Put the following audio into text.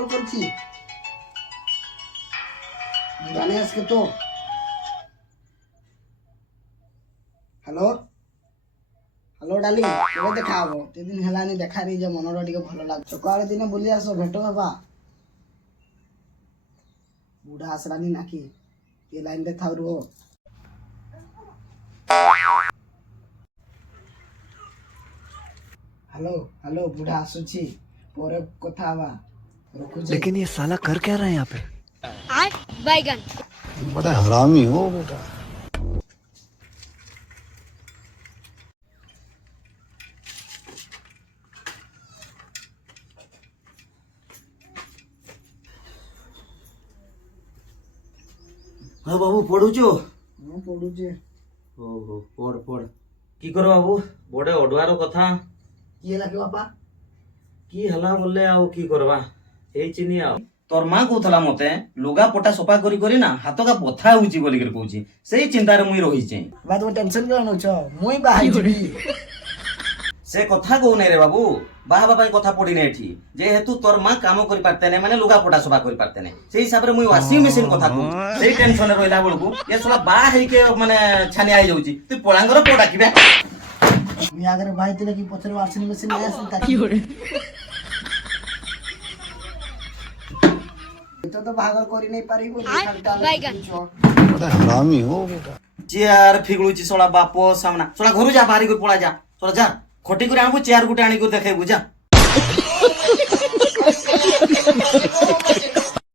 কল করছি জানি আজকে তো হ্যালো হ্যালো ডালি কেবে দেখা হব তেদিন হেলানি দেখানি যে মনটা টিকে ভালো লাগছে সকালে দিনে বলি আসো ভেট হবা বুড়া আসলানি নাকি ଏ ଲାଇନରେ ଥାଉ ରୁହ ହ୍ୟାଲୋ ହ୍ୟାଲୋ ବୁଢା ଆସୁଛି ପରେ କଥା ହବା ରଖୁଛି लेकिन ये साला कर क्या रहा है यहाँ पे? बैगन बड़ा हरामी हो बेटा। ହଁ ବାବୁ ପଢୁଛୁ? ହଁ ପଢୁଛି ଓହୋ ପଢ ପଢ କି କର ବାବୁ ବଡେ ଅଡୁଆର କଥା କିଏ ଲାଗେ ବାପା କି ହେଲା ବୋଲେ ଆଉ କି କରବା ହେଇଚିନି ଆଉ ତୋର ମା କହୁଥିଲା ମତେ ଲୁଗା ପଟା ସଫା କରି କରି ନା ହାତକା ବଥା ହଉଛି ବୋଲିକିରି କହୁଛି ସେଇ ଚିନ୍ତାରେ ମୁଇଁ ରହିଛେ ବା ତୁମେ ଟେନସନ କ'ଣ ନଉଛ ମୁଇଁ ବାହାରି ଯିବି ସେ କଥା କହୁନାଇ ରେ ବାବୁ ବାହାବା ପାଇଁ କଥା ପଡିନି ଏଠି ଯେହେତୁ ତୋର ମା କାମ କରିପାରତେ ନାଇଁ ମାନେ ଲୁଗା ପଟା ସଫା କରିପାରତେ ନାଇଁ ସେଇ ହିସାବରେ ମୁଇଁ ୱାସିଂ ମେସିନ କଥା କହୁଛି ସେଇ ଟେନସନରେ ରହିଲା ବେଳକୁ ଏ ଶଳା ବାହା ହେଇକି ମାନେ ଛାନିଆ ହେଇଯାଉଛି ତୁ ପଳାଙ୍ଗର ପୁଅ ଡାକିବେ ମୁଇଁ ଆଗରେ ବାହାରି ଥିଲେ କି ପଛରେ ୱାସିଂ ମେସିନ ନେଇ ଆସିଲି ତ ବାହାଘର କରି ନେଇ ପାରିବୁ बैगन बड़ा हरामी हो बेटा। ଚେୟାର ଫିଗୁଳୁଛି ଶଳା ବାପ ସାମନା ଶଳା ଘରୁ ଯା ବାହାରି କରି ପଳା ଯା ଶଳା ଯା ଖଟି କରି ଆଣିବୁ ଚେୟାର ଗୋଟେ ଆଣିକି ଦେଖେଇବୁ ଯା